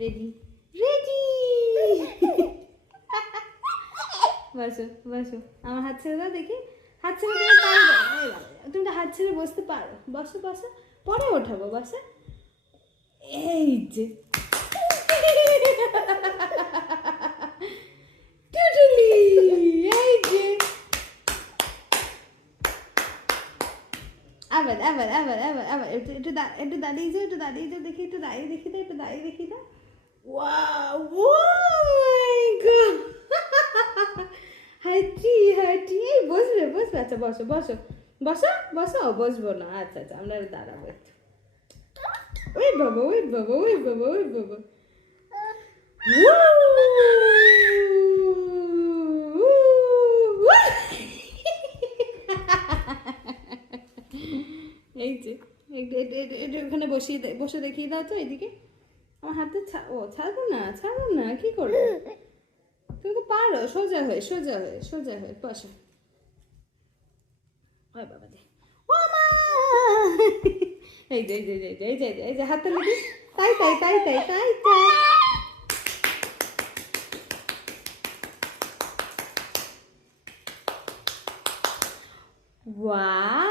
Ready ready. বসো বসো, আমার হাত ছেড়ে দাও দেখি, হাত ছেড়ে দিলে পারো? তুমি তো হাত ছেড়ে বসতে পারো। বসো বসো, পরে ওঠাবো, বসো। এই যে টুটুলি, এই যে আবার আবার আবার আবার আবার একটু একটু একটু দাঁড়িয়ে যাও, একটু দাঁড়িয়ে যাও দেখি, একটু দাঁড়িয়ে দেখি দাও, একটু দাঁড়িয়ে দেখি দাও। ওয়াও, ও মাই গড, হাঁটি হাঁটি, এই বসবে বসবে, আচ্ছা বসো বসো বসো বসো, বসবো না, আচ্ছা আচ্ছা আমরা দাঁড়াবো একটু। ওই বাবা ওই বাবা ওই বাবা ওই বাবা, এই যে একটু ওখানে বসিয়ে বসে দেখিয়ে দাও তো এদিকে। আমার হাতে ও ছাড়বো না, ছাড়বো না, কি করবো? তুমি তো পারো, সোজা হয়ে সোজা হয়ে সোজা হয়ে বসো। ওই বাবা দে, ও মা, এই যে এই যে এই যে এই যে এই যে হাতটা লাগি, তাই তাই তাই তাই তাই তাই। ওয়াও।